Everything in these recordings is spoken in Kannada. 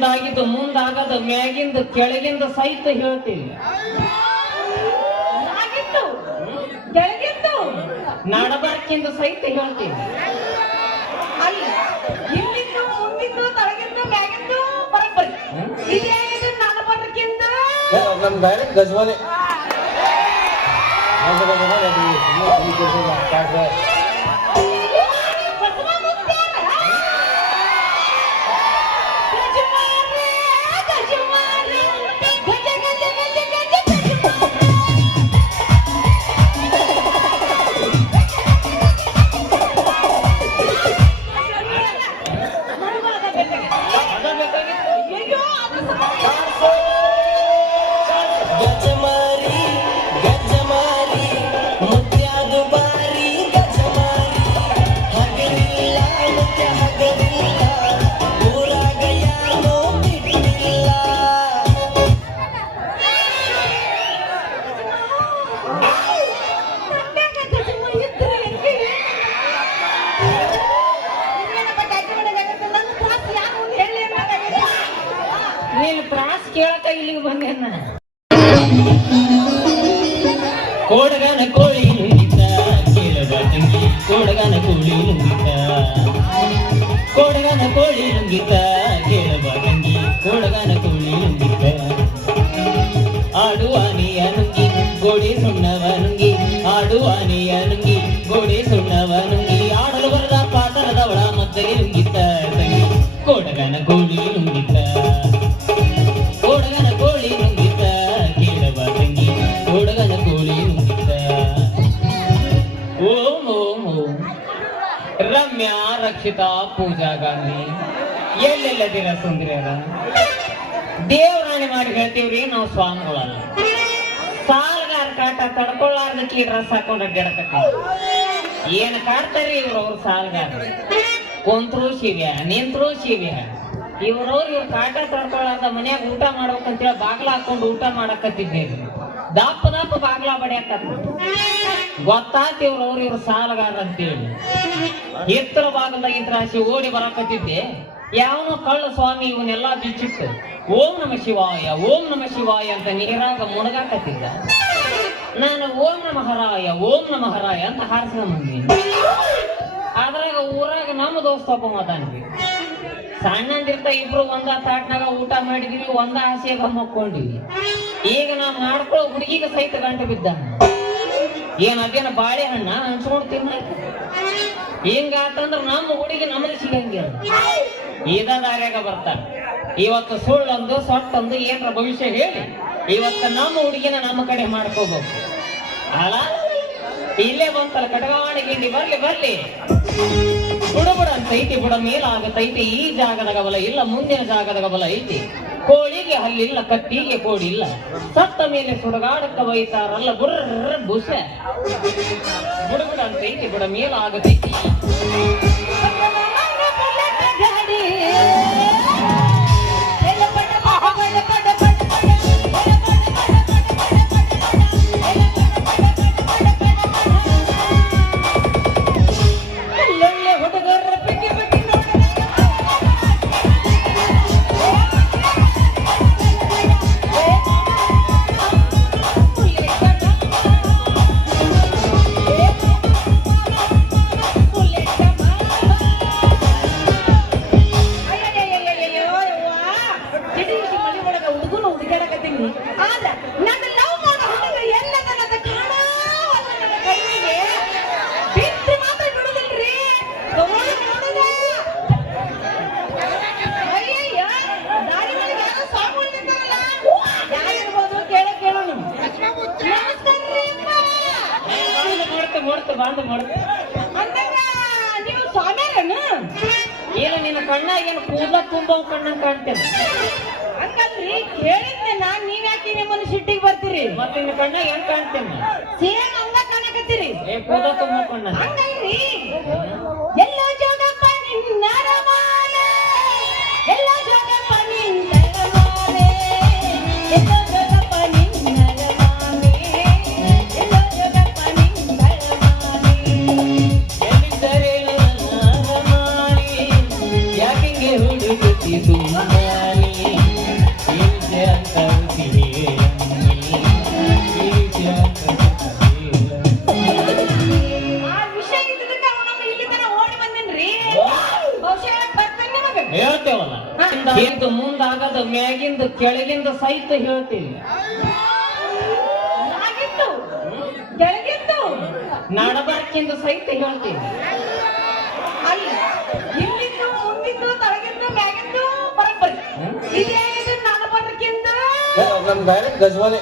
ಹಿಂದಾಗಿದ್ದು ಮುಂದಾಗದ ಮ್ಯಾಗಿಂದ ಕೆಳಗಿಂದ ಸಹಿತ ಹೇಳ್ತೀವಿ ನಾಡಬಾರ್ಕಿಂದ ಸಹಿತ ಹೇಳ್ತೀವಿ ನಮ್ ಡೈರೆಕ್ಟ್ ಗಜ್ವಾಲೆ ನೀನು ಪ್ರಾಸ್ ಕೇಳಕ ಇಲ್ಲಿಗೆ ಬಂದೇನ ಕೋಡಗನ ರಕ್ಷಿತಾ ಪೂಜಾ ಗಾಂಧಿ. ಎಲ್ಲೆಲ್ಲದಿರ ಸುಂದರಿಯರ ದೇವರಾಣಿ ಮಾಡಿ ಹೇಳ್ತೀವ್ರಿ, ನಾವು ಸ್ವಾಮಿಗಳಲ್ಲ. ಸಾಲಗಾರ ಕಾಟ ತಡ್ಕೊಳ್ಳಾರ್ದಕ್ಕೆ ಡ್ರೆಸ್ ಹಾಕೊಂಡ ಗಿಡಕತ್ತಿ ಏನ್ ಕಾಡ್ತಾರಿ ಇವ್ರು ಅವ್ರ ಸಾಲಗಾರ? ಕುಂತ್ರು ಶಿವ್ಯ ನಿಂತ್ರು ಶಿವ್ಯ ಇವ್ರವ್ರು ಇವ್ರ ಕಾಟ ತಡ್ಕೊಳ್ಳಾರ್ದ ಮನ್ಯಾಗ ಊಟ ಮಾಡ್ಬೇಕಂತೇಳಿ ಬಾಗ್ಲ ಹಾಕೊಂಡು ಊಟ ಮಾಡಕತ್ತಿದ್ದೇವೆ ದಪ್ಪ ದಪ್ಪ ಬಾಗ್ಲ ಬಡಿಯಾಕತ್ತ ಗೊತ್ತಾತ್ ಇವ್ರವ್ರು ಇವ್ರ ಸಾಲಗಾರ ಅಂತೇಳಿ. ಎತ್ತರ ಭಾಗದಾಗ ಇದ್ರ ರಾಶಿ ಓಡಿ ಬರಕತ್ತಿದ್ದೆ. ಯಾವನು ಕಳ್ಳ ಸ್ವಾಮಿ ಇವನ್ನೆಲ್ಲಾ ಬಿಚ್ಚಿಟ್ಟು, ಓಂ ನಮ ಶಿವಾಯ, ಓಂ ನಮ ಶಿವಾಯ ಅಂತ ನೀರಾಗ ಮುಣಗಾಕತ್ತಿದ್ದ. ನಾನು ಓಂ ನಮ ಹರಾಯ, ಓಂ ನಮ ಹರಾಯ ಅಂತ ಹಾರಿಸಿದ ಮಂದಿ ಅದ್ರಾಗ ಊರಾಗ ನಮ್ಮ ದೋಸ್ತ ಒಬ್ಬ ಮಾತಾಡ್ವಿ ಸಣ್ಣಂದಿರ್ತ ಇಬ್ರು ಒಂದ ತಾಟ್ನಾಗ ಊಟ ಮಾಡಿದ್ವಿ, ಒಂದ ಆಸೆಯಾಗ ಮಕ್ಕೊಂಡಿವಿ ಈಗ ನಾ ಮಾಡ್ಕೊಳ್ಳೋ ಹುಡುಗಿಗೆ ಸಹಿತ ಗಂಟು ಬಿದ್ದ ಏನ್ ಅದೇನ ಬಾಳೆಹಣ್ಣ ಹಂಚ್ಕೊಂಡು ತಿನ್ನ ಹಿಂಗಾತಂದ್ರ ನಮ್ಮ ಹುಡುಗಿ ನಮಗೆ ಸಿಗಂಗಿಲ್ಲ. ಇದ ದಾರ್ಯಾಗ ಬರ್ತಾರ ಇವತ್ತು ಸುಳ್ಳೊಂದು ಸೊಟ್ಟೊಂದು ಏನ್ರ ಭವಿಷ್ಯ ಹೇಳಿ. ಇವತ್ತು ನಮ್ಮ ಹುಡುಗಿನ ನಮ್ಮ ಕಡೆ ಮಾಡ್ಕೋಬೇಕು. ಅಲ್ಲ, ಇಲ್ಲೇ ಬಂತಲ್ಲ ಕಟಗಾಣಿ ಗಿಂಡಿ, ಬರ್ಲಿ ಬರ್ಲಿ. ಬುಡಬುಡ ಅಂತ ಐತಿ, ಬುಡ ಮೇಲಾಗತೈತಿ, ಈ ಜಾಗದಾಗ ಬಲ ಇಲ್ಲ, ಮುಂದಿನ ಜಾಗದಾಗ ಬಲ ಐತಿ. ಕೋಳಿಗೆ ಹಲ್ಲಿಲ್ಲ ಕತ್ತಿಗೆ ಕೋಡಿ ಇಲ್ಲ ಸತ್ತ ಮೇಲೆ ಸುಡಗಾಡಕ್ಕ ಬೈತಾರಲ್ಲ ಬುರ್ರ ಬುಸ ಬುಡಬುಡ ಅಂತ ಐತಿ ಬುಡ ಮೇಲಾಗತೈತಿ ಮಾಡ್ತೆ ಮಾಡ್ತೆ ಬಾಂಧ ಮಾಡ್ತೆ ಅಂದಾಗ ನೀವು ಸ್ವಾಮ್ಯಾರನು? ಏನು ನಿನ್ನ ಕಣ್ಣಾಗ ಏನು ಕೂದಲ ತುಂಬ ಕಣ್ಣಂಗ್ ಕಾಣ್ತೇನೆ ಹಂಗಲ್ರಿ ಕೇಳಿದ್ದೆ ನಾನ್ ನೀವ್ ಯಾಕೆ ನಿಮ್ಮನ್ನ ಸಿಟ್ಟಿಗೆ ಬರ್ತೀರಿ? ಮತ್ತೆ ನಿನ್ನ ಕಣ್ಣಾಗ ಏನ್ ಕಾಣ್ತೇನೆ ಸೇಮ್ ಹಂಗ ಕಾಣಕತ್ತೀರಿ. ಏ ಕೂದಲ ತುಂಬ ಕಣ್ಣ ಹಂಗಲ್ರಿ. ಸಹಿತ ಹೇಳ್ತೀನಿ. ಅಲ್ಲ ಇಲ್ಲಿದ್ದು ಮುಂದಿದ್ದು ತಳಗಿದ್ದು ಮ್ಯಾಗಿದ್ದು ಬರಬ್ಬರಿ ಇದೇನಿದು ನಾನು ಬರಕ್ಕಿಂತ ನಮ್ ಡೈರೆಕ್ಟ್ ಗಜ್ವಾನೆ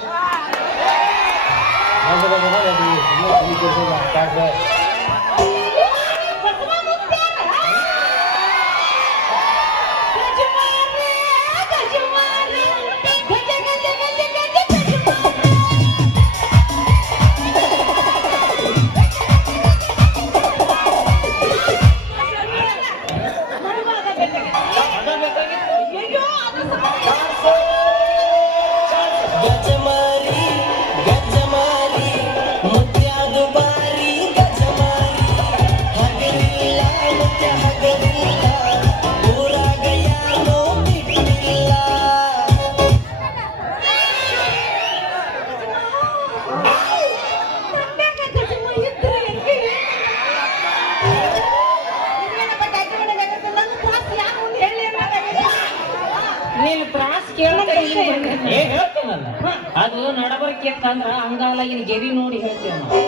ಅದಾರ ಇಬ್ರು ಇನ್ ಗೆರಿ ನೋಡಿ ಹೇಳ್ತೀವಿ ಏ.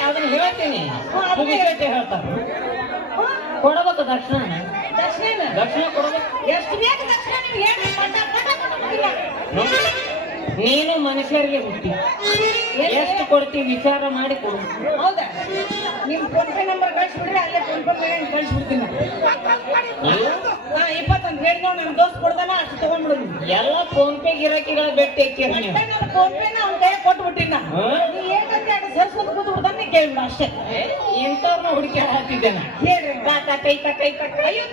ಅದನ್ನ ಹೇಳ್ತೀನಿ ಏ ಅದನ್ನ ಹೇಳ್ತೀನಿ. ಹೇಳ್ತಾರ. ಹೇಳ್ತಾರೆ ಕೊಡಬೇಕು ದಕ್ಷಿಣ? ದಕ್ಷಿಣ ದಕ್ಷಿಣ ಕೊಡಬೇಕು. ಎಷ್ಟು ಬೇಕು ದಕ್ಷಿಣ ನೀನು ಮನುಷ್ಯರಿಗೆ ಹುಟ್ಟಿ ಎಷ್ಟು ಕೊಡ್ತೀವಿ ವಿಚಾರ ಮಾಡಿ ಕೊಡು. ಹೌದಾ? ನಿಮ್ ಫೋನ್ ಪೇ ನಂಬರ್ ಕಳ್ಸಿಬಿಡ್ರಿ ಅಲ್ಲೇ ಫೋನ್ ಪೇ ಮೇಲೆ ಕಳ್ಸಿಬಿಡ್ತೀನಿ ಹಾ ಇಪ್ಪತ್ತೊಂದು ಹೇಳಿ ನೋಡಿ ನನ್ನ ದೋಸ್ತ್ ಕೊಡ್ದಾನ ಅಷ್ಟು ತಗೊಂಡ್ಬಿಡು ಎಲ್ಲ ಫೋನ್ ಪೇ ಗಿರಾಕಿಗಳ ಬೆಟ್ಟ ನೀವು ನಾನು ಫೋನ್ ಪೇನ ಅವ್ನ ಕೈ ಕೊಟ್ಬಿಟ್ಟಿನ? ನೀ ಏನಂತ ಎರಡು ಸರ್ಸ್ಕೊಂಡು ಕೂತು ಬಿಡ್ತಾನೆ ಕೇಳಿಬಿಡ ಅಷ್ಟೇ. ಇಂಥವ್ರನ್ನ ಹುಡುಕಿ ಹಾಕಿದ್ದೇನೆ ಹೇಳ್ರಿ. ಕೈ ಕೈ ಕೈ ಅಯ್ಯೋ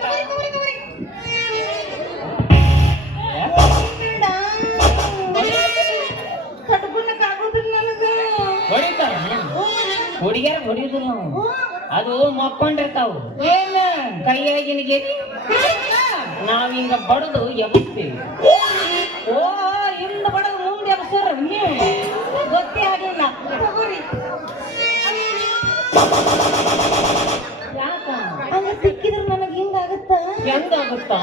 ಹುಡುಗಿಯರ ಹೊಡಿಯೋದಿಲ್ಲ ನಾವು. ಅದು ಮಕ್ಕೊಂಡಿರ್ತಾವು. ಕೈಯಾಗಿನ ಗೆರಿ. ನಾವ್ ಹಿಂಗ ಬಡದು ಎಬ್ಬಿಸ್ತೀವಿ. ಓ ಹಿಂದ ಬಡದು ಮುಂದೆ ಎಬ್ಸೋರ ನೀವು? ಗೊತ್ತೇ ಆಗಿಲ್ಲ. ತಗೋರಿ. ಯಾಕ? ಹಂಗ ಸಿಕ್ಕಿದ್ರೆ ನನಗೆ ಹಿಂಗಾಗುತ್ತ? ಹೆಂಗಾಗುತ್ತಾ?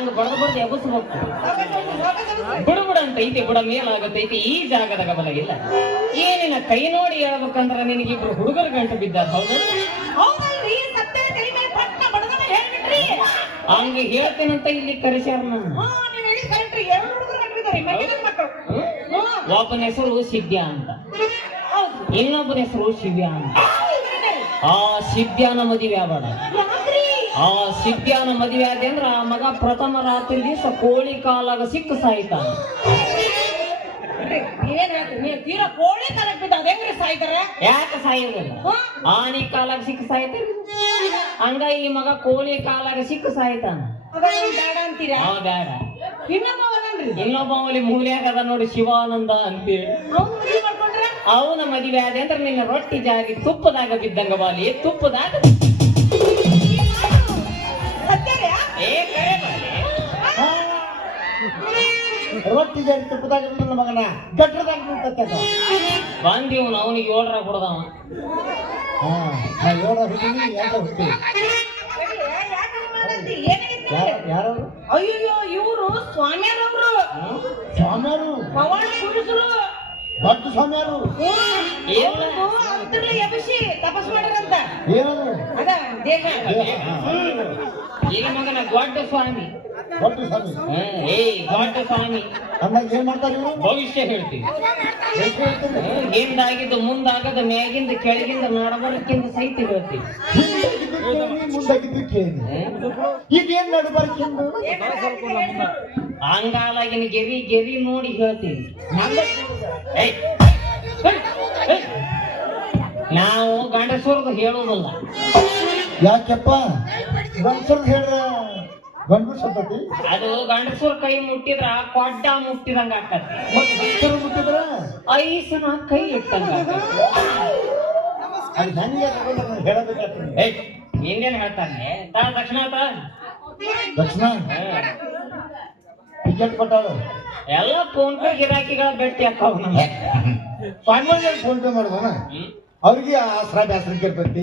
ಹಂಗ ಬಡದ ಬಡದ ಎಬ್ಬಿಸ್ಬೇಕು ಬಿಡು ಬುಡ ಅಂತ ಐತಿ ಬುಡ ಮೇಲಾಗತೈತಿ ಈ ಜಾಗದಾಗ ಬಲಗಿಲ್ಲ ಏನಿನ ಕೈ ನೋಡಿ ಹೇಳ್ಬೇಕಂದ್ರ ನಿನಗಿಬ್ರು ಹುಡುಗರ ಗಂಟು ಬಿದ್ದಾರ ಹೌದು? ಹಂಗ ಹೇಳ್ತೇನಂತ ಇಲ್ಲಿ ಕರೆಸ್ಯಾರ ಒಬ್ಬನ ಹೆಸರು ಸಿದ್ಯ ಅಂತ. ಇನ್ನೊಬ್ಬನ ಹೆಸರು ಶಿವ್ಯ ಅಂತ. ಆ ಸಿದ್ಯಾನ ಮದುವೆ ಆಗೋಣ ಆ ಸಿದ್ಯಾನ ಮದುವೆ ಆದ ಅಂದ್ರೆ ಆ ಮಗ ಪ್ರಥಮ ರಾತ್ರಿ ದಿವಸ ಕೋಳಿ ಕಾಲಾಗ ಸಿಕ್ಕ ಸಾಯ್ತಾನ. ನೀವು ತೀರಾ ಕೋಳಿ ಕಾಲಕ್ಕೆ ಬಿದ್ದ ಹೆಂಗ್ರಿ ಸಾಯ್ತಾರ? ಯಾಕೆ ಸಾಯೋದಿಲ್ಲ? ಆನಿ ಕಾಲಾಗ ಸಿಕ್ಕ ಸಾಯ್ತಾನ ಹಂಗ ಈ ಮಗ ಕೋಳಿ ಕಾಲಾಗ ಸಿಕ್ಕ ಸಾಯ್ತಾನ. ಬೇಡ ಅಂತೀರಾ? ಅವ ಬೇಡ ಇನ್ನೊಬ್ಬ ಇನ್ನೊಬ್ಬ ಅವಲಿ ಮೂಲ್ಯಾಗ ಅದ ನೋಡಿ ಶಿವಾನಂದ ಅಂತೇಳಿ. ಅವ್ನು ಮದುವೆ ಮಾಡ್ಕೊಂಡ್ರ? ಅವನ ಮದುವೆ ಆದ ಅಂದ್ರೆ ನಿನ್ನ ರೊಟ್ಟಿ ಜಾರಿ ತುಪ್ಪದಾಗ ಬಿದ್ದಂಗ ಬಾಲಿ ತುಪ್ಪದಾಗ ರೊಟ್ಟಿ ಜಾರಿ ತುಪ್ಪದಾಗ ಇರ್ಲಿಲ್ಲ ಮಗನ ಗಟ್ರದಾಗ ಬಂದಿ ಬಂದಿವ್ನು ಅವನಿಗೆ ಏಳ್ರ ಕೊಡದವ ಹಾ ನಾ ಹುಟ್ಟಿನಿ ಯಾರು ಅಯ್ಯೋ ಇವರು ಸ್ವಾಮಿಯರವರು. ಸ್ವಾಮಿಯರು? ಪವಾಡ ಪುರುಷರು. ದೊಡ್ಡ ಸ್ವಾಮಿಯಾರು? ಅಂತರ್ಲಿ ತಪಸ್ ಮಾಡ್ರಂತ ಏನದು? ಅದ ದೇಹ. ಈ ಮಗನ ದೊಡ್ಡ ಸ್ವಾಮಿ ದೊಡ್ಡ ಸ್ವಾಮಿ ಹ್ಮ್, ಏ ದೊಡ್ಡ ಸ್ವಾಮಿ ಅಂದಾಗ ಏನ್ ಮಾಡ್ತಾರೆ ಇವರು? ಭವಿಷ್ಯ ಹೇಳ್ತೀವಿ ಎಷ್ಟು ಹೇಳ್ತಾರೆ? ಹ್ಮ್, ಹಿಂದಾಗಿದ್ದು ಮುಂದಾಗದ ಮ್ಯಾಗಿಂದ ಕೆಳಗಿಂದ ನಡಬರಕ್ಕಿಂತ ಸಹಿತ ಹೇಳ್ತೀವಿ ಹಿಂದಾಗಿದ್ದು ಕೇಳಿ ಮುಂದಾಗಿದ್ದು ಕೇಳಿ ಹ್ಮ್? ಈಗ ಏನ್ ನಡಬಾರ್ಕೆಂದು ಅಂಗಾಲಾಗಿನ ಗೆರಿ ಗೆರಿ ನೋಡಿ ಹೇಳ್ತೀನಿ. ಏಯ್, ಏಯ್, ಏಯ್. ನಾವು ಗಂಡಸೂರ್ದು ಹೇಳುವುದಿಲ್ಲ. ಯಾಕೆಪ್ಪ? ಗಂಡಸರ್ ಹೇಳ್ರ? ಗಂಡು ಸತ್ತತಿ ಅದು ಗಂಡಸೂರ್ ಕೈ ಮುಟ್ಟಿದ್ರ ಕೊಡ್ಡ ಮುಟ್ಟಿದಂಗ ಆಕತಿ ಮತ್ತೆ ಗಂಡಸರು ಮುಟ್ಟಿದ್ರ? ಐಸನ ಕೈ ಇಟ್ಟಂಗ. ಅದು ಹೆಂಗೆ ಹೇಳಬೇಕಾಗ್ತದೆ. ಏಯ್ ಹೇಳ್ತಾನೆ? ತಾ ದಕ್ಷಿಣ ತಾ. ದಕ್ಷಿಣ. ಟಿಕೆಟ್ ಕೊಟ್ಟಾಳು? ಎಲ್ಲ ಫೋನ್ ಪೇ ಗಿರಾಕಿಗಳ ಭೇಟಿ ಹಾಕವ್ ನಮ್ಗೆ ಫೋನ್ ಪೇ ಮಾಡೋದನ. ಅವ್ರಿಗೆ ಆಸರ ಬ್ಯಾಸರಕ್ಕೆ ಇರ್ತೈತಿ.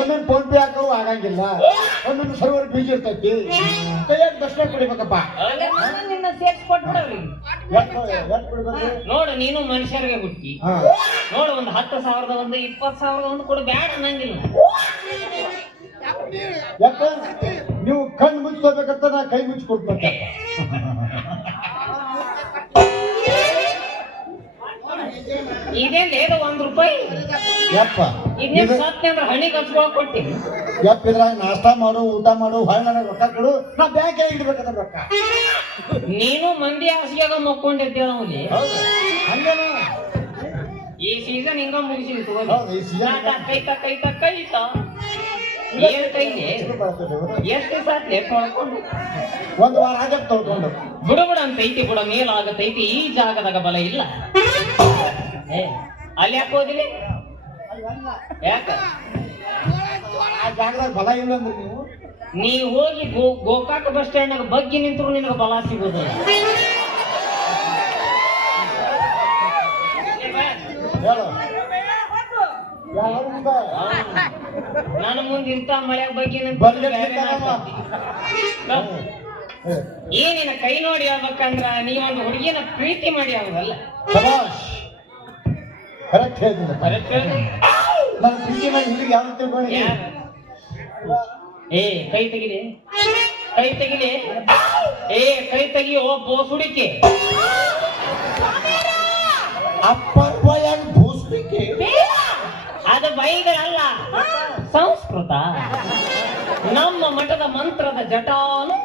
ಒಂದೊಂದು ಫೋನ್ ಪೇ ಹಾಕವು ಆಗಂಗಿಲ್ಲ. ಒಂದೊಂದು ಸರ್ವರ್ ಬೀಜ ಇರ್ತೈತಿ. ಕೈಯಾಗ ದರ್ಶನ ಕೊಡಿಬೇಕಪ್ಪ. ನಿನ್ನ ಸೇರ್ಸ್ ಕೊಟ್ಬಿಡವ್ರಿ ನೋಡು ನೀನು ಮನುಷ್ಯರಿಗೆ ಹುಟ್ಟಿ. ನೋಡು ಒಂದು ಹತ್ತು ಸಾವಿರದ ಒಂದು ಇಪ್ಪತ್ತು ಸಾವಿರದ ಒಂದು ಕೊಡು ಬ್ಯಾಡ ಅನ್ನಂಗಿಲ್ಲ. ಯಾಕ? ನೀವು ಕಣ್ಣು ಮುಚ್ಕೋಬೇಕಂತ ನಾ ಕೈ ಮುಚ್ಚಿ ಕೊಡ್ಬೇಕಪ್ಪ ಇದೇನ್ ಏನು ಒಂದ್ ರೂಪಾಯಿ. ಯಪ್ಪ. ಇನ್ನೇನ್ ಇದು- ಸತ್ನೆ ಅಂದ್ರೆ ಹಚ್ಕೊಳಕ್ ಯಪ್ಪ ಇದ್ರಾಗ ನಾಷ್ಟಾ ಮಾಡು ಊಟ ಮಾಡು ನನಗೆ ರೊಕ್ಕ ಕೊಡು. ನಾ ಬ್ಯಾಂಕ್ ಇಡ್ಬೇಕದ ರೊಕ್ಕ. ನೀನು ಮಂದಿ ಹಾಸಿಗೆಗ ಮಕ್ಕೊಂಡಿರ್ತೀವಿ ಅವನಿ ಹೌದು. ಹಂಗೇನು. ಈ ಸೀಸನ್ ಹಿಂಗ ಮುಗಿಸಿನಿ ಹೌದು, ಈ season- ಕೈತ ಕೈತ ಕೈತ ಏನ್ ಕೈಗೆ ಇದು ಬರ್ತದೆ ಇವ್ರು. ಎಷ್ಟು ಸಾತ್ಲೆ ತೊಳ್ಕೊಂಡು ಒಂದು ವಾರ ಆಗಕ್ಕೆ ತೊಳ್ಕೊಂಡು ಬಿಡು ಬಿಡು ಅಂತ ಐತಿ ಬುಡ ಮೇಲಾಗತೈತಿ ಈ ಜಾಗದಾಗ ಬಲ ಇಲ್ಲ. ಅಲ್ಲಿ ಯಾಕೆ ಹೋದಿಲಿ ಯಾಕ? ಆ ಜಾಗದಾಗ ಬಲ ಇಲ್ಲ ಅಂದ್ರೆ ನೀವು? ನೀ ಹೋಗಿ ಗೋ ಗೋಕಾಕ ಬಸ್ ಸ್ಟ್ಯಾಂಡ್ ಬಗ್ಗಿ ನಿಂತರು ನಿನಗೆ ಬಲ ಸಿಗೋದು ನನ್ನ ಮುಂದೆ ಇಂಥ ಮಳೆಯಾಗ ಬಗ್ಗೆ. ಏನಿನ ಕೈ ನೋಡಿ ಹೇಳ್ಬೇಕಂದ್ರ ನೀ ಒಂದು ಹುಡುಗಿನ ಪ್ರೀತಿ ಮಾಡಿ ಆಗುದಲ್ಲ ಕರೆಕ್ಟ್ ಹೇಳ್ತೀನಿ ಕರೆಕ್ಟ್ ಹೇಳ್ದೆ? ನಾನು ಪ್ರೀತಿ ಮಾಡಿ ಹುಡುಗಿ ಯಾವ ತಿಳ್ಕೊಂಡು ಏ ಕೈ ತೆಗಿಲಿ. ಕೈ ತೆಗಿಲಿ. ಏ ಕೈ ತೆಗಿಯೋ ಬೋಸುಡಿಕೆ ಅಪ್ಪ ಅಪ್ಪ ಯಾಕೆ ಭೂಸ್ಲಿಕ್ಕೆ ಅದು ಬೈಗಳಲ್ಲ. ಸಂಸ್ಕೃತ. ನಮ್ಮ ಮಠದ ಮಂತ್ರದ ಜಟಾನು.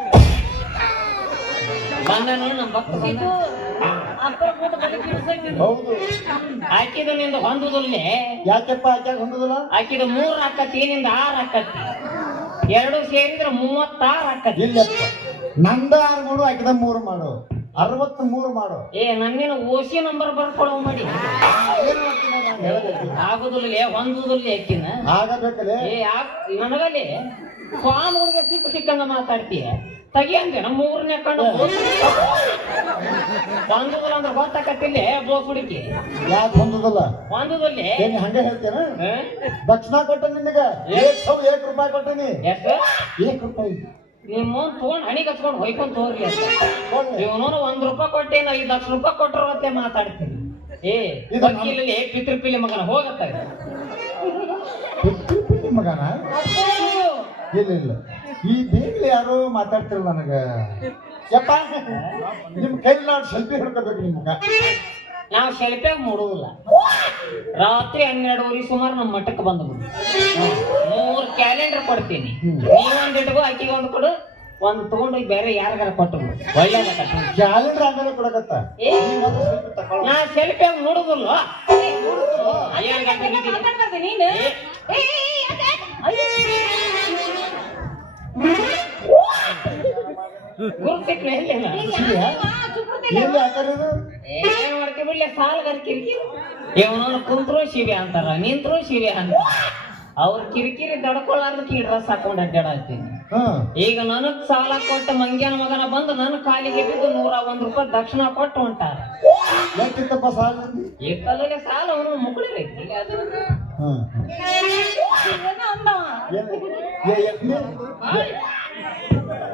ಬಂದನು ನಮ್ಮ ಭಕ್ತ. ಹೌದು. ಹಾಕಿದ ನಿಂದ ಹೊಂದುದಲ್ಲೇ? ಯಾಕೆಪ್ಪ ಯಾಕೆ ಹೊಂದದಲ್ಲ? ಹಾಕಿದ ಮೂರ್ ಆಕತ್ತಿ ನಿಂದ ಆರ್ ಆಕತ್ತಿ ಎರಡು ಸೇರಿದ್ರೆ ಮೂವತ್ತಾರು ಆಕತಿ. ಇಲ್ಲಪ್ಪ. ನಂದ ಆರು ಮಾಡು ಆಕಿದ ಮೂರು ಮಾಡು. ಅರವತ್ತು ಮೂರು ಮಾಡು. ಏ ನನ್ನ ಓಸಿ ನಂಬರ್ ಬರ್ಕೊಳ್ಳೋ ಮಾಡಿ. ಆಗುದಿಲ್ಲ ಹೊಂದುದಲ್ಲಿ ಯಾಕಿನ ಆಗಬೇಕಲ್ಲೇ ಏ ನನಗಲ್ಲಿ ಸ್ವಾಮಿಗಳಿಗೆ ಸಿಕ್ಕ ಸಿಕ್ಕಂಗ ಮಾತಾಡ್ತೀಯ? ನಮ್ಮ ಕಣ್ಣು ಕಂಡು ಹೊಂದುದಿಲ್ಲ ಅಂದ್ರೆ ಗೊತ್ತಾಕತ್ತಿಲ್ಲ ಬೋಸುಡಿಕೆ ಯಾಕೆ ಹೊಂದದಲ್ಲ ಬಂದದಲ್ಲಿ ಏನ್ ಹಂಗೆ ಹೇಳ್ತೇನ ದಕ್ಷಿಣ ಕೊಟ್ಟ ನಿನಗೆ? ಏಕ್ ಸೌ ಏಕ್ ರೂಪಾಯಿ ಕೊಟ್ಟಿನಿ ಎಷ್ಟು ಏಕ್ ರೂಪಾಯಿ. ನಿಮ್ಮ ತಗೊಂಡ್ ಹಣಿಗೆ ಹಚ್ಕೊಂಡು ಹೊಯ್ಕೊಂತ ತೋರ್ಲಿ ಅಂತ. ಕೊಡ್ಲಿ. ಇವನು ಒಂದ್ ರೂಪಾಯಿ ಕೊಟ್ಟೇನು ಐದ್ ಲಕ್ಷ ರೂಪಾಯಿ ಕೊಟ್ಟರು ಮತ್ತೆ ಮಾತಾಡ್ತೀನಿ. ಏ ವಕೀಲಲ್ಲಿ ಪಿತೃಪಿಲಿ ಮಗನ ಹೋಗತ್ತ. ಮಗನ? ಇಲ್ಲ ಇಲ್ಲ ಈ ಬೀಗ್ಲಿ ಯಾರು ಮಾತಾಡ್ತಿರ ನನಗ ಯಪ್ಪ ನಿಮ್ ಕೈ ನಾನು ಸೆಲ್ಫಿ ಹಿಡ್ಕೋಬೇಕು ನಿಮ್ಗ ನಾವು ಸೆಲ್ಫಿಯಾಗ ಮೂಡುವುದಿಲ್ಲ ರಾತ್ರಿ ಹನ್ನೆರಡುವರೆ ಸುಮಾರು ನಮ್ಮ ಮಠಕ್ಕೆ ಬಂದು ಮೂರು ಕ್ಯಾಲೆಂಡರ್ ಕೊಡ್ತೀನಿ ನೀವೊಂದು ಇಟ್ಕೋ ಆಕಿಗೆ ಒಂದ್ ಕೊಡು ಒಂದ್ ತಗೊಂಡು ಹೋಗಿ ಬೇರೆ ಯಾರಿಗಾರ ಕೊಟ್ಟು ಕ್ಯಾಲೆಂಡರ್ ಆಮೇಲೆ ಕೊಡಕತ್ತ. ನಾ ಸೆಲ್ಫಿಯಾಗ ನೋಡುದಿಲ್ಲ ಏನ್ ಸಾಲಗಾರ ಕಿರಿಕಿರಿ. ಇವನವನು ಕುಂತ್ರು ಶಿವೆ ಅಂತಾರ ನಿಂತ್ರು ಶಿವೆ ಅಂತ ಅವ್ರ ಕಿರಿಕಿರಿ ದಡ್ಕೊಳ್ಳಾರ್ದ ಈ ಡ್ರೆಸ್ ಹಾಕೊಂಡು ಅಡ್ಡಾಡತ್ತೀನಿ ಈಗ ನನಗ್ ಸಾಲ ಕೊಟ್ಟ ಮಂಗ್ಯಾನ ಮಗನ ಬಂದು ನನ್ನ ಕಾಲಿಗೆ ಬಿದ್ದು ನೂರ ಒಂದ್ ರೂಪಾಯಿ ದಕ್ಷಿಣ ಕೊಟ್ಟು ಹೊಂಟಾರ. ಯಾಕಿತ್ತಪ್ಪ ಸಾಲ? ಅವನು ಅದು ಎಲ್ಲಿ?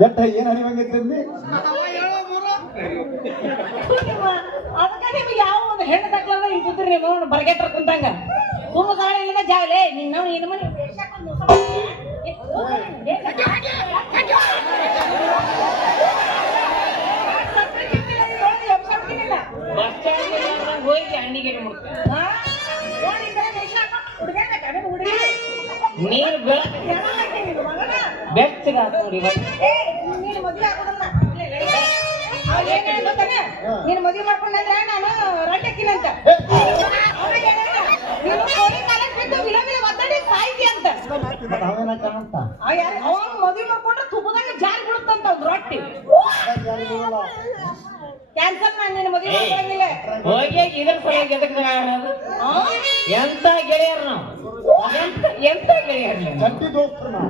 ಎಟ್ಟ ಏನ್ ಹನಿವಂಗೈತಿ ಅದಕ್ಕೆ ನಿಮ್ಗೆ ಯಾವ ಒಂದು ಹೆಣ್ಣು ತಕ್ಕಲ್ಲ ಈ ಕೂತ್ರಿ ನೀವು ಬರ್ಗೆಟ್ರ ಕುಂತಂಗ. ತುಂಬ ಸಾಲ ಇಲ್ಲ ಜಾಗಲೇ. ನಿನ್ನ ಏನು ಮನೆ ಹೋಗಿ ನೀರು ಬೆಳಕ್ ಬೆಚ್ಚಗ ನೋಡಿ? ನೀನ್ ಮದುವೆ ಮಾಡ್ಕೊಂಡಂದ್ರ ನಾನು ರೊಟ್ಟೆಕ್ಕಿನಂತ ಅವನು ಮದುವೆ ನೀನು ಮಾಡ್ಕೊಂಡ್ರೆ ತುಪ್ಪದಾಗ ಜಾರಿ ಬೀಳುತ್ತಂತ ಅವ್ನ್ ರೊಟ್ಟಿ. ಕ್ಯಾನ್ಸಲ್ ನಾನು ನಿನ್ನ ಮದುವೆ ಮಾಡ್ಕೊಂಗಿಲ್ಲ ಹೋಗಿ ಇದ್ರ ಸರಿಯಾಗಿ ಎದಕ್ಕೆ ಆಡೋದು? ಎಂತ ಗೆಳೆಯರು ನಾವು? ಎಂತ ಎಂತ ಗೆಳೆಯರ್ ದೋಸ್ತರು ನಾವು.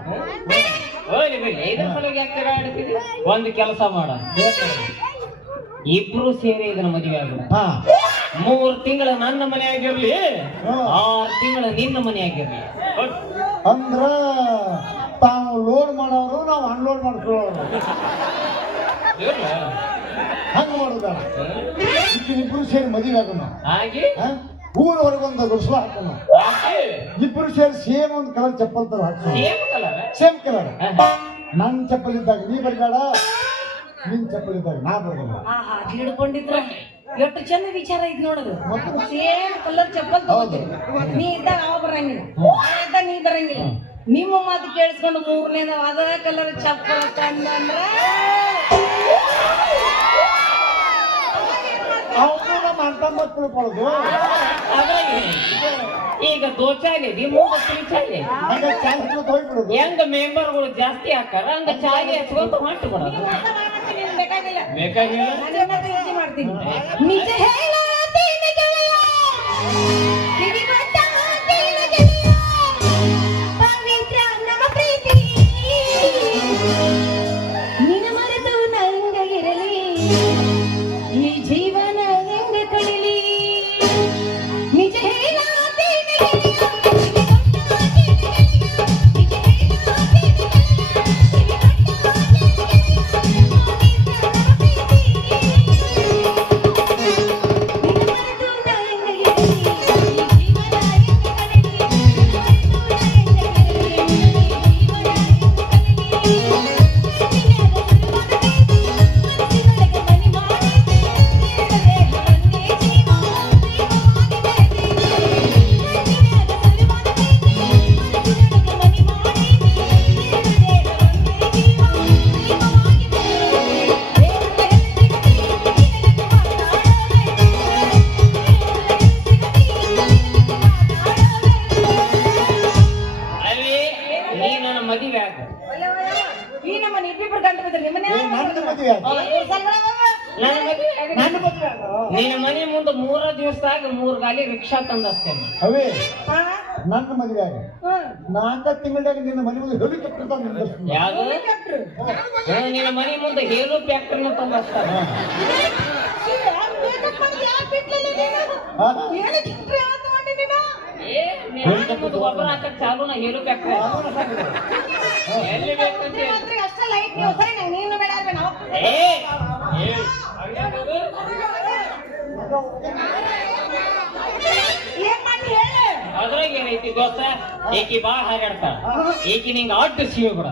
ಹೋಗ್ಲಿ ಬಿಡಿ ಇದ್ರ ಸಲುವಾಗಿ ಯಾಕೆ ಆಡ್ತೀವಿ ಒಂದು ಕೆಲಸ ಮಾಡ. ಇಬ್ರು ಸೇರಿ ಇದನ್ನ ಮದುವೆ ಆಗೋಣ ಹಾ ಮೂರ್ ತಿಂಗಳ ನನ್ನ ಮನೆ ಆಗಿರ್ಲಿ. ಆರ್ ತಿಂಗಳ ನಿನ್ನ ಮನೆ ಆಗಿರ್ಲಿ. ಅಂದ್ರ ತಾವು ಲೋಡ್ ಮಾಡೋರು ನಾವು ಅನ್ಲೋಡ್ ಮಾಡ್ಕೊಳ್ಳೋರು? ಹಂಗ ಮಾಡೋದ ಇಬ್ರು ಸೇರಿ ಮದುವೆ ಆಗೋಣ ಹಾಗೆ? ಊರವರೆಗೆ ಒಂದು ಲುಸ್ಲ ಹಾಕೋಣ. ಹಾಗೆ ಇಬ್ರು ಸೇರಿ ಸೇಮ್ ಒಂದು ಕಲರ್ ಚಪ್ಪಲ್ ತರ ಹಾಕೋಣ ಸೇಮ್ ಕಲರ್? ನನ್ನ ಕಲರ್. ನನ್ ಚಪ್ಪಲ್ ಇದ್ದಾಗ ನೀ ಬರ್ಬೇಡ ನಿನ್ ಚಪ್ಪಲ್ ಇದ್ದಾಗ ನಾ ಬರ್ಬೇಡ. ಆಹಾ ಹಿಡ್ಕೊಂಡಿದ್ರ? ಎಷ್ಟು ಚಂದ ವಿಚಾರ ಇದ್ ನೋಡುದು. ಸೇಮ್ ಕಲರ್ ಚಪ್ಪಲ್ ತಗೋತೀವಿ ನೀ ಇದ್ದಾಗ ಅವ ಬರಂಗಿಲ್ಲ. ಇದ್ದಾಗ ನೀ ಬರಂಗಿಲ್ಲ. ನಿಮ್ಮ ಮಾತು ಕೇಳಿಸ್ಕೊಂಡು ಮೂರನೇದ ಅದ ಕಲರ್ ಚಪ್ಪಲ್ ತಂದಂದ್ರ? ಅವನು ನಮ್ಮ ಅಂತ ಮಕ್ಕಳು ಪಡೆದು ಅದ್ರಾಗೆ ಈಗ ಚಾಲಿ ಹೋಗ್ಬಿಡುದು. ಹೆಂಗ ಮೆಂಬರ್ಗಳು ಜಾಸ್ತಿ ಹಾಕಾರ ಹಂಗ ಚಾಲಿ ಹಚ್ಕೊಂತ ಹೊಂಟು ಬಿಡೋದು. ನಿನಗ್ ಬೇಕಾಗಿಲ್ಲ. ಬೇಕಾಗಿಲ್ಲ? ನಾನು ಏನಾದ್ರೂ ಯೋಚ್ನೆ ಮಾಡ್ತೀನಿ. ನಿಜ ಹೇಳತೀನಿ ಗೆಳೆಯ ಕಿವಿಗೊಟ್ಟಾತೀನಿ ಗೆಳೆಯ. ಪವಿತ್ರ ನಮ್ಮ ಪ್ರೀತಿ. ನಿನ್ನ ಮರೆತು ನಂಗ ಇರಲಿ. ತಂದಸ್ತೇನೆ ಅವೇ ನನ್ನ ಮದುವೆ ಆಗ ನಾಲ್ಕ ತಿಂಗಳಾಗ ನಿನ್ನ ಮನೆ ಮುಂದೆ ತಂದು ನಿಂದಿರ್ಸ್ತೀನಿ. ಯಾವ್ದು ನಿನ್ನ ಮನೆ ಮುಂದೆ ಹೇಲು ಫ್ಯಾಕ್ಟ್ರಿನ ತಂದಸ್ತಾರ ಹಾ? ಏ ನಿನ್ನ ಮನೆ ಮುಂದೆ ಗೊಬ್ಬರ ಹಾಕಕ್ ಚಾಲು ನಾ ಹೇಲು ಫ್ಯಾಕ್ಟ್ರಿ ಎಲ್ಲಿ ಬೇಕಂತ ಹೇಳು. ಅಷ್ಟೇ ಲೈಟ್ ನೀವು ಸರಿ ನಂಗೆ ನೀನು ಬೇಡ ಅಂದ್ರೆ ನಾವು ಏ ಏ, ಹಂಗಾಗೋದು? ಏನ್ ಮಾಡಿ ಹೇಳು ಅದ್ರಾಗ ಏನೈತಿ ಗೊತ್ತ? ಏಕಿ ಬಾಳ ಹಾರಾಡ್ತಾಳ. ಏಕಿ ನಿಂಗ ಅಡ್ಡ ಬಿಡ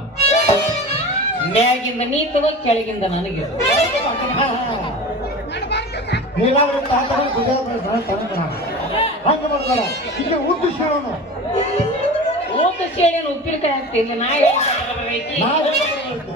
ಮ್ಯಾಗಿಂದ ನೀ ತಗೋ ಕೆಳಗಿಂದ ನನಗೆ ನೀರಾವರಿ ತಾತನ ಗುಜರಾತ್. ಹಂಗ ಇಲ್ಲಿ ಉದ್ದು ಉಪ್ಪಿನಕಾಯಿ ಹಾಕ್ತೀನಿ ನಾ ಹೇಳ್ಬೇಕು.